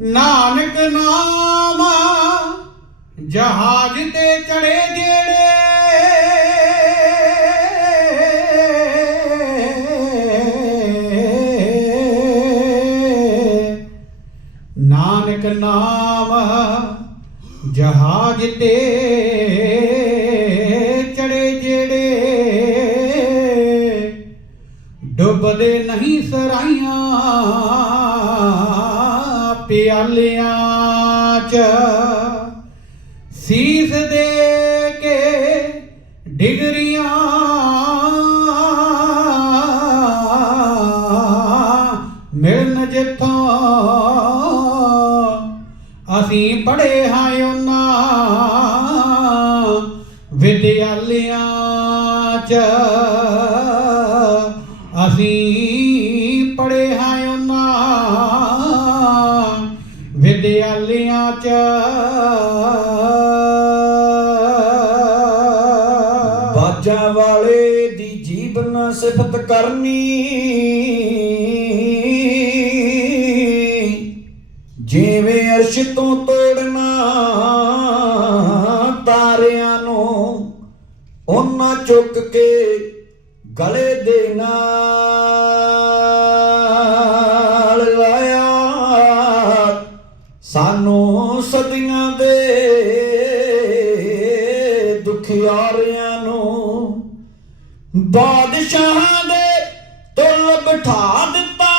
ਨਾਨਕ ਨਾਮ ਜਹਾਜ਼ ਤੇ ਚੜੇ ਜਿਹੜੇ ਨਾਨਕ ਨਾਮ ਜਹਾਜ਼ ਤੇ ਚੜੇ ਜਿਹੜੇ ਡੁੱਬਦੇ ਨਹੀਂ ਸਰਾਈਆਂ ਪਿਆਲਿਆਂ ਚ ਸੀਸ ਦੇ ਕੇ ਡਿਗਰੀਆਂ ਮਿਲਨ ਜਿੱਥੋਂ ਅਸੀਂ ਪੜ੍ਹੇ ਹਾਂ ਉਹਨਾਂ ਵਿਦਿਆਲਿਆਂ ਚ ਅਸੀਂ ਕਰਨੀ। ਜਿਵੇਂ ਅਰਸ਼ ਤੋਂ ਤੋੜਨਾ, ਤਾਰਿਆਂ ਨੂੰ ਉਹਨਾਂ ਚੁੱਕ ਕੇ ਗਲੇ ਦੇ ਨਾਲ ਲਾਇਆ। ਸਾਨੂੰ ਸਦੀਆਂ ਦੇ ਦੁਖਿਆਰਿਆਂ ਨੂੰ ਬਾਦਸ਼ਾਹ ਬਿਠਾ ਦਿੱਤਾ।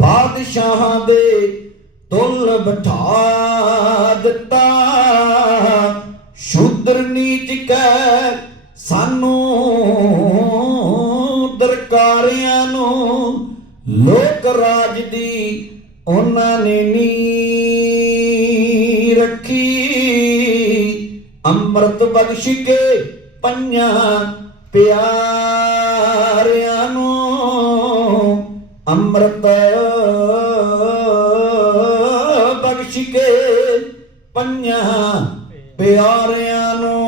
ਬਾਦਸ਼ਾਹਾਂ ਦੇ ਤੁਲ ਬਿਠਾ ਦਿੱਤਾ। ਸ਼ੂਦਰ ਨੀਚ ਕੈ ਸਾਨੂੰ ਦਰਕਾਰਿਆਂ ਨੂੰ, ਲੋਕ ਰਾਜ ਦੀ ਉਹਨਾਂ ਨੇ ਨੀ ਰੱਖੀ। ਅੰਮ੍ਰਿਤ ਬਖਸ਼ ਕੇ ਪੰਜਾਂ ਪਿਆਰਿਆਂ ਨੂੰ ਅੰਮ੍ਰਿਤ ਬਖਸ਼ ਕੇ ਪੰਜਾਂ ਪਿਆਰਿਆਂ ਨੂੰ।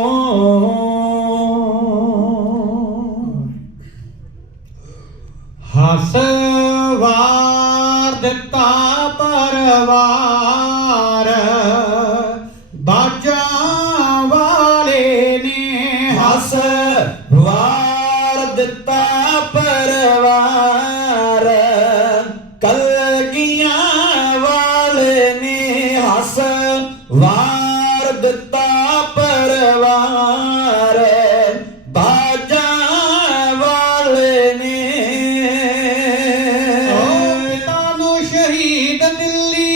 ਹੱਸ ਵਾਰ ਦਿੱਤਾ ਪਰਵਾਰ ਪਰਵਾਰ, ਕਲਗੀਆਂ ਵਾਲੇ ਨੇ ਹੱਸ ਵਾਰ ਦਿੱਤਾ ਪਰਵਾਰ, ਬਾਜਾਂ ਵਾਲੇ ਨੇ। ਓ ਪਿਤਾ ਨੂੰ ਸ਼ਹੀਦ ਦਿੱਲੀ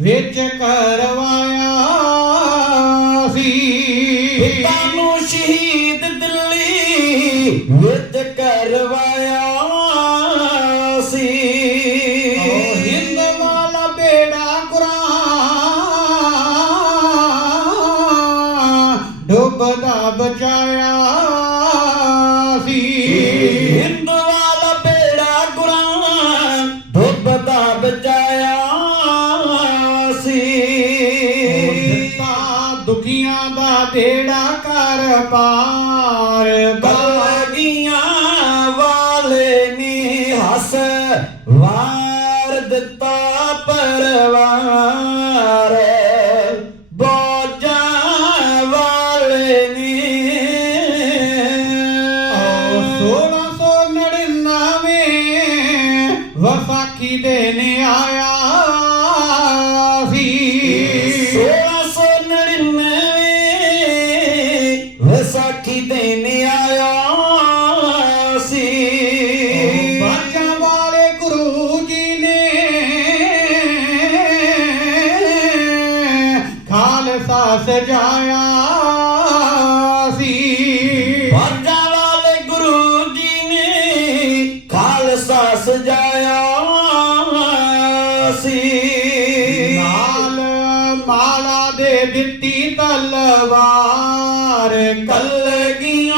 ਵਿੱਚ ਕਰ ਡੁੱਬਦਾ ਬਚਾਇਆ ਸੀ। ਹਿੰਦ ਵਾਲਾ ਬੇੜਾ ਗੁਰਾਂ ਡੁੱਬਦਾ ਬਚਾਇਆ ਸੀ। ਦਿੱਤਾ ਦੁਖੀਆਂ ਦਾ ਬੇੜਾ ਕਰ ਪਾਰ ਬਲਗੀਆਂ ਵਫਾਕੀ ਦੇਣ ਆਇਆ ਸੀ। 1699 ਵਿਸਾਖੀ ਦੇਣ ਆਇਆ ਸੀ। ਬਾਜਾਂ ਵਾਲੇ ਗੁਰੂ ਜੀ ਨੇ ਖਾਲਸਾ ਸਜਾਇਆ ਦੇ ਦਿੱਤੀ ਤਲਵਾਰ ਕਲਗੀਆਂ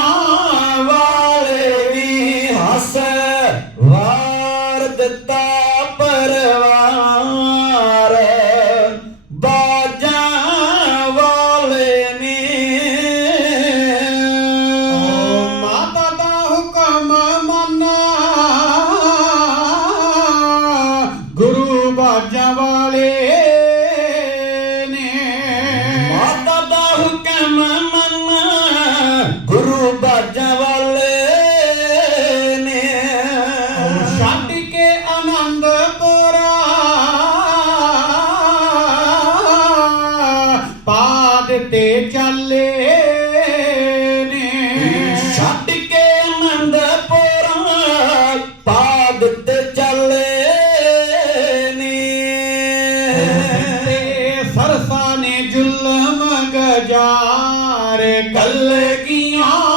ਤੇ ਸਰਸਾ ਨੇ ਜ਼ੁਲਮ ਗਜਾਰ ਕਲਗੀਆਂ ਵਾਲੇ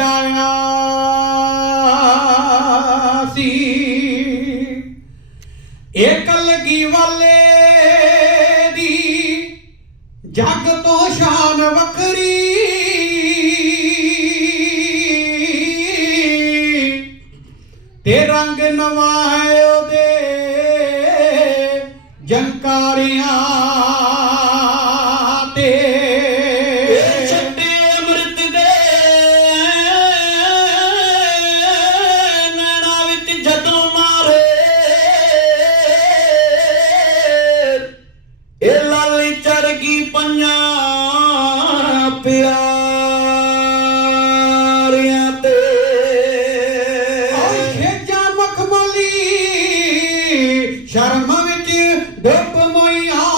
ਲੜਾਇਆ ਸੀ। ਇਹ ਕਲਗੀ ਵਾਲੇ ਦੀ ਜੱਗ ਤੋਂ ਸ਼ਾਨ ਵੱਖਰੀ। ਤੇ ਰੰਗ ਨਵਾਂ ਹੈ ਉਹਦੇ ਜੰਕਾਰੀਆਂ ਪੰਜਾਂ ਪਿਆਰਿਆਂ ਤੇ। ਖੇਜਾ ਮਖਮਲੀ ਸ਼ਰਮ ਵਿੱਚ ਡੁੱਬ ਮੋਈਆਂ।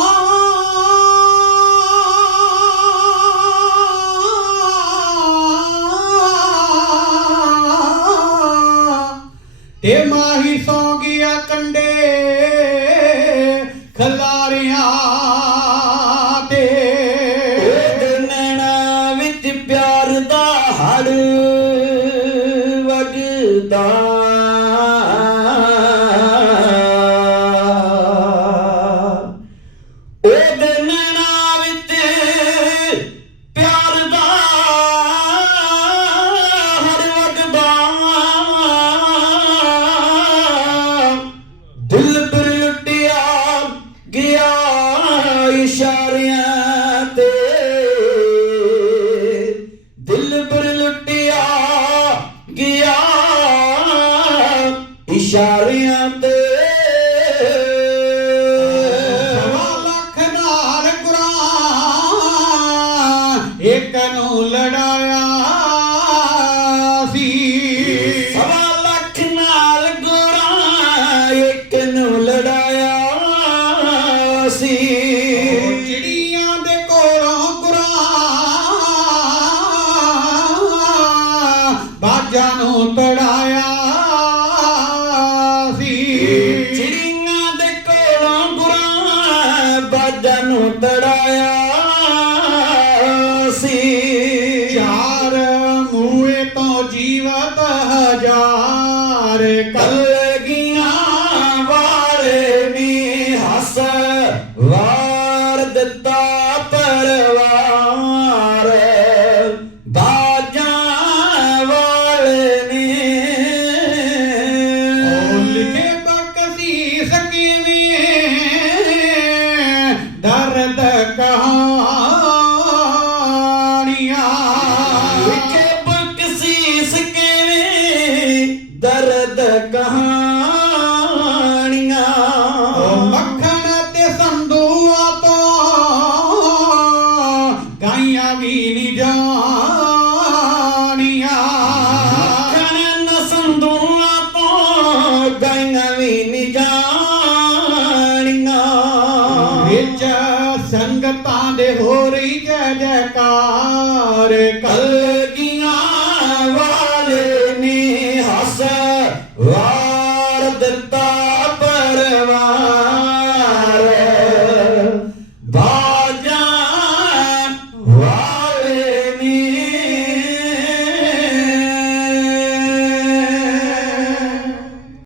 ਤੇ ਮਾਹੀ ਸੌ ਗਿਆ ਕੰਡੇ ਵਗਦਾ ਪਿਆਰ ਦਾ ਹੜ ਵਗਦਾ ਦਿਲ ਪਰ ਲੁੱਟਿਆ ਗਿਆ ਇਸ਼ਾਰਿਆਂ ਇੱਕ ਨੂੰ ਲੜਾਇਆ ਸੀ। ਸਵਾ ਲੱਖ ਨਾਲ ਗੋਰਾ ਇੱਕ ਨੂੰ ਲੜਾਇਆ ਸੀ। ਚਿੜੀਆਂ ਦੇ ਕੋਲੋਂ ਕੁਰਾਨ ਬਾਜਾਂ ਨੂੰ ਤੜਾਇਆ ਹਜ਼ਾਰ ਕਲਗੀਆਂ ਵਾਲੇ ਨੇ ਹੱਸ। ਵਾਰ ਦਿੱਤਾ ਪਰਵਾਰ, ਬਾਜਾਂ ਵਾਲੇ ਉਹ ਨੇ ਲਿਖੇ ਬਕਸੀ ਸਕੀਵੀਂ ਦਰਦ ਕਹਾਣੀਆਂ আমি নিজ